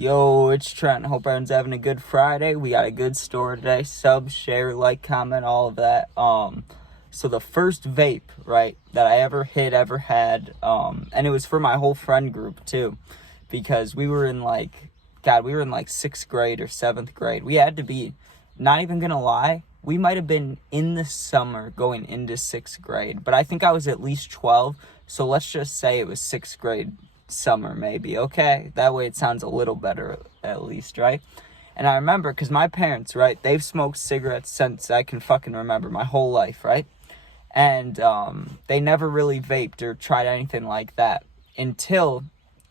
Yo, it's Trent. Hope everyone's having a good Friday. We got a good story today. Sub, share, like, comment, all of that. So the first vape, right, that I ever had, and it was for my whole friend group too, because we were in like 6th grade or 7th grade. We had to be, not even gonna lie, we might have been in the summer going into 6th grade, but I think I was at least 12, so let's just say it was 6th grade summer maybe, okay? That way it sounds a little better at least, right? And I remember, because my parents, right, they've smoked cigarettes since I can fucking remember, my whole life, right? And they never really vaped or tried anything like that until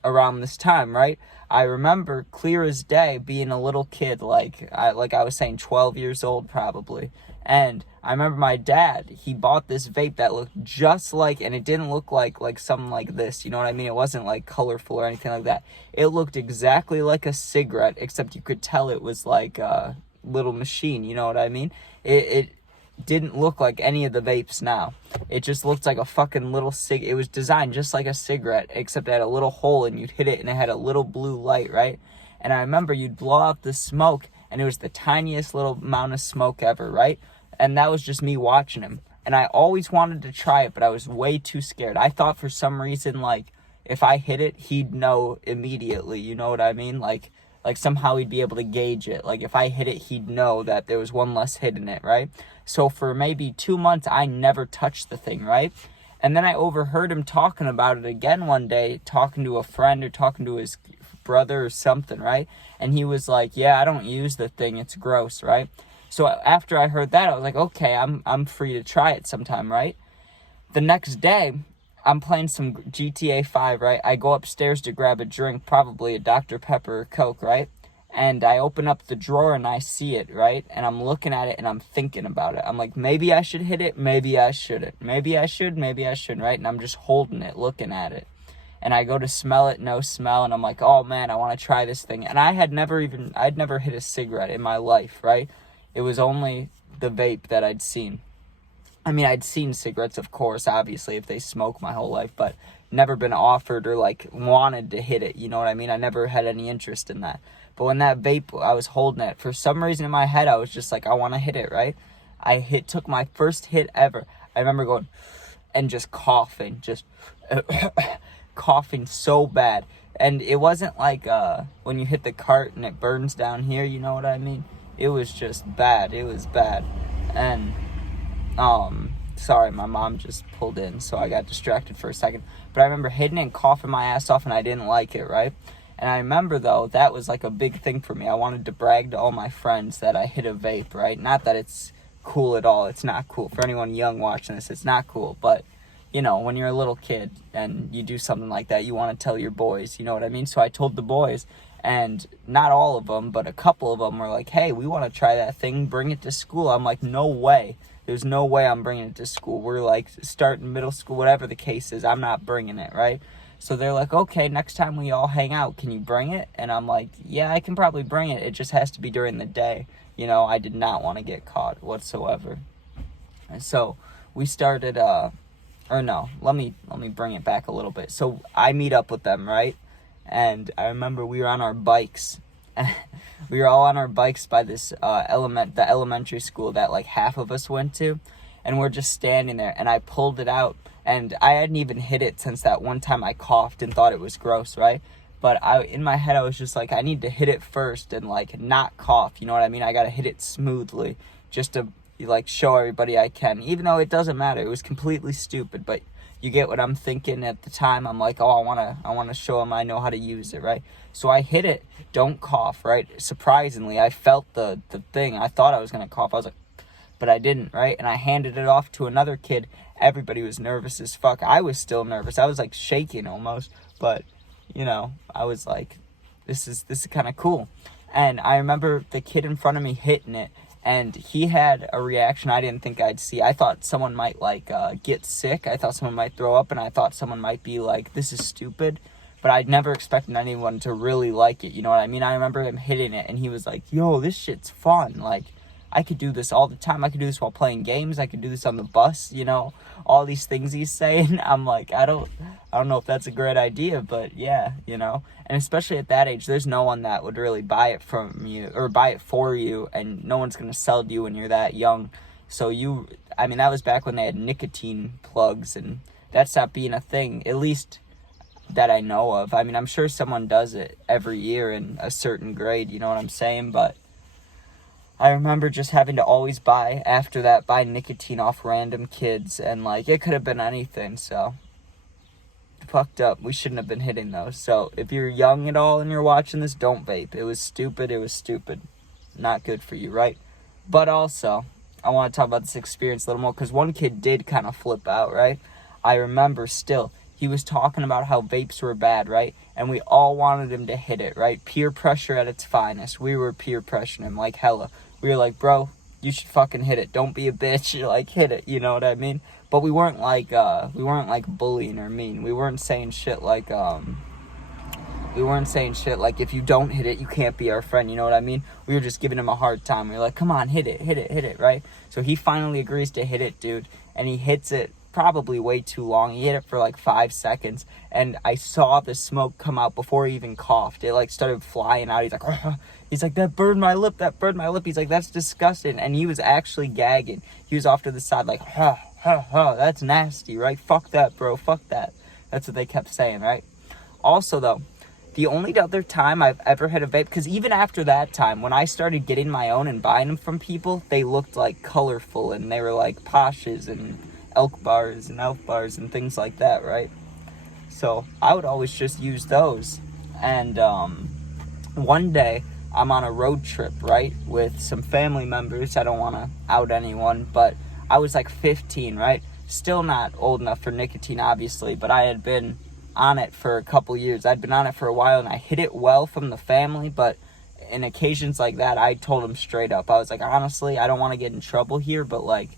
around this time, right? I remember clear as day being a little kid, like I was saying, 12 years old probably. And I remember my dad, he bought this vape that looked just like, and it didn't look like something like this, you know what I mean? It wasn't like colorful or anything like that. It looked exactly like a cigarette, except you could tell it was like a little machine, you know what I mean? It didn't look like any of the vapes now. It just looked like a fucking little it was designed just like a cigarette, except it had a little hole and you'd hit it and it had a little blue light, right? And I remember you'd blow out the smoke and it was the tiniest little amount of smoke ever, right? And that was just me watching him. And I always wanted to try it, but I was way too scared. I thought for some reason, like, if I hit it, he'd know immediately, you know what I mean? Like somehow he'd be able to gauge it. Like if I hit it, he'd know that there was one less hit in it, right? So for maybe 2 months, I never touched the thing, right? And then I overheard him talking about it again one day, talking to a friend or talking to his brother or something, right? And he was like, yeah, I don't use the thing. It's gross, right? So after I heard that, I was like, okay, I'm free to try it sometime, right? The next day, I'm playing some GTA 5, right? I go upstairs to grab a drink, probably a Dr. Pepper or Coke, right? And I open up the drawer and I see it, right? And I'm looking at it and I'm thinking about it. I'm like, maybe I should hit it, maybe I shouldn't. Maybe I should, maybe I shouldn't, right? And I'm just holding it, looking at it. And I go to smell it, no smell, and I'm like, oh man, I want to try this thing. And I'd never hit a cigarette in my life, right? It was only the vape that I'd seen. I mean, I'd seen cigarettes, of course, obviously, if they smoke my whole life, but never been offered or, like, wanted to hit it, you know what I mean? I never had any interest in that. But when that vape, I was holding it, for some reason in my head, I was just like, I want to hit it, right? Took my first hit ever. I remember going, and just coughing, coughing so bad. And it wasn't like when you hit the cart and it burns down here, you know what I mean? It was just bad. It was bad. And sorry, my mom just pulled in, so I got distracted for a second. But I remember hitting it and coughing my ass off, and I didn't like it, right? And I remember, though, that was like a big thing for me. I wanted to brag to all my friends that I hit a vape, right? Not that it's cool at all. It's not cool. For anyone young watching this, it's not cool. But, you know, when you're a little kid and you do something like that, you want to tell your boys, you know what I mean? So I told the boys, and not all of them, but a couple of them were like, hey, we want to try that thing. Bring it to school. I'm like, no way. There's no way I'm bringing it to school. We're like starting middle school, whatever the case is, I'm not bringing it, right? So they're like, okay, next time we all hang out, can you bring it? And I'm like, yeah, I can probably bring it. It just has to be during the day. You know, I did not want to get caught whatsoever. And so we started, let me bring it back a little bit. So I meet up with them, right? And I remember we were on our bikes. We were all on our bikes by this the elementary school that like half of us went to, and we're just standing there, and I pulled it out, and I hadn't even hit it since that one time I coughed and thought it was gross, right? But in my head I was just like, I need to hit it first and like not cough, you know what I mean? I gotta hit it smoothly just to like show everybody I can, even though it doesn't matter. It was completely stupid, but you get what I'm thinking at the time. I'm like, oh, I want to show them I know how to use it, right? So I hit it, don't cough, right? Surprisingly, I felt the thing. I thought I was going to cough. I was like, but I didn't, right? And I handed it off to another kid. Everybody was nervous as fuck. I was still nervous. I was like shaking almost, but you know, I was like, this is kind of cool. And I remember the kid in front of me hitting it, and he had a reaction I didn't think I'd see. I thought someone might, like, get sick. I thought someone might throw up, and I thought someone might be like, this is stupid. But I'd never expected anyone to really like it, you know what I mean? I remember him hitting it, and he was like, yo, this shit's fun. Like, I could do this all the time. I could do this while playing games. I could do this on the bus, you know, all these things he's saying. I'm like, I don't know if that's a great idea, but yeah, you know. And especially at that age, there's no one that would really buy it from you or buy it for you, and no one's going to sell to you when you're that young. So I mean, that was back when they had nicotine plugs, and that stopped being a thing, at least that I know of. I mean, I'm sure someone does it every year in a certain grade, you know what I'm saying? But I remember just having to always buy nicotine off random kids, and like, it could have been anything, so fucked up. We shouldn't have been hitting those. So if you're young at all and you're watching this, don't vape. It was stupid. Not good for you, right? But also, I want to talk about this experience a little more, because one kid did kind of flip out, right? I remember still, he was talking about how vapes were bad, right? And we all wanted him to hit it, right? Peer pressure at its finest. We were peer pressuring him like hella. We were like, bro, you should fucking hit it. Don't be a bitch. Like, hit it. You know what I mean? But we weren't like bullying or mean. We weren't saying shit like, if you don't hit it, you can't be our friend. You know what I mean? We were just giving him a hard time. We were like, come on, hit it, right? So he finally agrees to hit it, dude. And he hits it probably way too long. He hit it for like 5 seconds, and I saw the smoke come out before he even coughed. It like started flying out. He's like, "Ugh." He's like, that burned my lip. He's like, that's disgusting. And he was actually gagging. He was off to the side like, that's nasty, right? Fuck that, bro, fuck that. That's what they kept saying, right? Also though, the only other time I've ever had a vape, because even after that time, when I started getting my own and buying them from people, they looked like colorful, and they were like Poshes and elk bars and elf bars and things like that, right? So I would always just use those. And one day I'm on a road trip, right, with some family members. I don't want to out anyone, but I was like 15, right? Still not old enough for nicotine, obviously, but I had been on it for a couple years. I'd been on it for a while, and I hid it well from the family, but in occasions like that, I told them straight up. I was like, honestly, I don't want to get in trouble here, but like,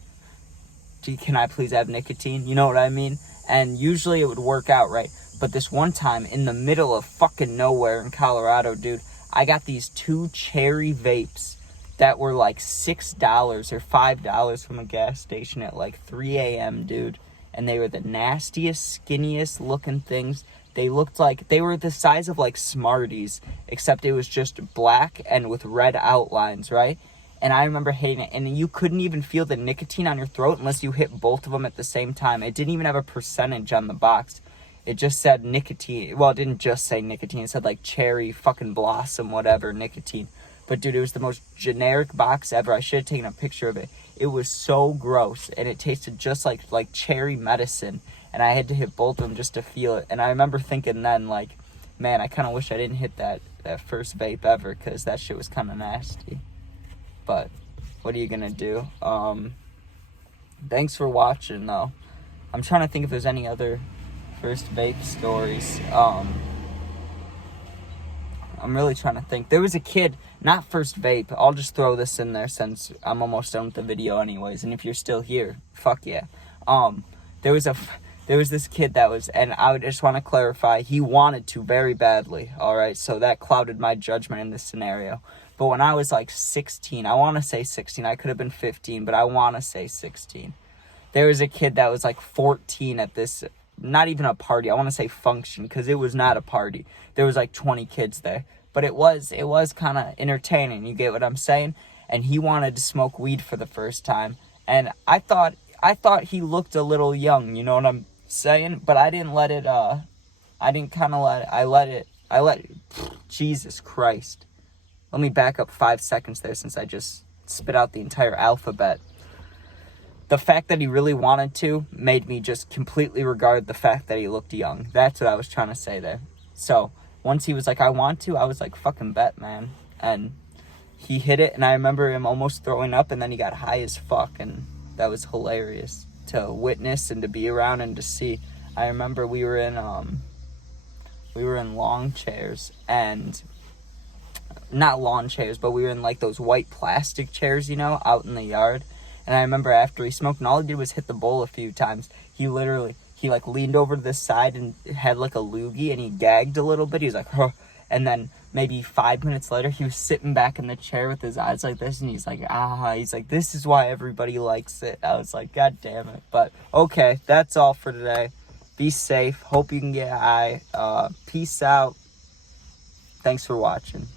can I please have nicotine? You know what I mean? And usually it would work out, right? But this one time, in the middle of fucking nowhere in Colorado, dude, I got these 2 cherry vapes that were like $6 or $5 from a gas station at like 3 a.m., dude. And they were the nastiest, skinniest looking things. They looked like they were the size of like Smarties, except it was just black and with red outlines, right? And I remember hitting it, and you couldn't even feel the nicotine on your throat unless you hit both of them at the same time. It didn't even have a percentage on the box. It just said nicotine. Well, it didn't just say nicotine. It said like cherry fucking blossom, whatever, nicotine. But dude, it was the most generic box ever. I should have taken a picture of it. It was so gross, and it tasted just like cherry medicine. And I had to hit both of them just to feel it. And I remember thinking then, like, man, I kind of wish I didn't hit that first vape ever, because that shit was kind of nasty. But what are you gonna do? Thanks for watching, though. I'm trying to think if there's any other first vape stories. I'm really trying to think. There was a kid, not first vape. I'll just throw this in there since I'm almost done with the video anyways. And if you're still here, fuck yeah. There was this kid that was, and I would just want to clarify, he wanted to very badly. All right, so that clouded my judgment in this scenario. But when I was like 16, I want to say 16. I could have been 15, but I want to say 16. There was a kid that was like 14 at this, not even a party. I want to say function, because it was not a party. There was like 20 kids there. But it was kind of entertaining. You get what I'm saying? And he wanted to smoke weed for the first time. And I thought he looked a little young. You know what I'm saying? But I didn't let it. I let it. Jesus Christ. Let me back up 5 seconds there, since I just spit out the entire alphabet. The fact that he really wanted to made me just completely regard the fact that he looked young. That's what I was trying to say there. So once he was like, I want to, I was like, fucking bet, man. And he hit it, and I remember him almost throwing up, and then he got high as fuck, and that was hilarious to witness and to be around and to see. I remember we were in lawn chairs, and not lawn chairs, but we were in like those white plastic chairs, you know, out in the yard. And I remember after he smoked, and all he did was hit the bowl a few times. He like leaned over to the side and had like a loogie, and he gagged a little bit. He was like, huh. And then maybe 5 minutes later, he was sitting back in the chair with his eyes like this, and he's like, he's like, this is why everybody likes it. I was like, God damn it. But okay, that's all for today. Be safe. Hope you can get high. Peace out. Thanks for watching.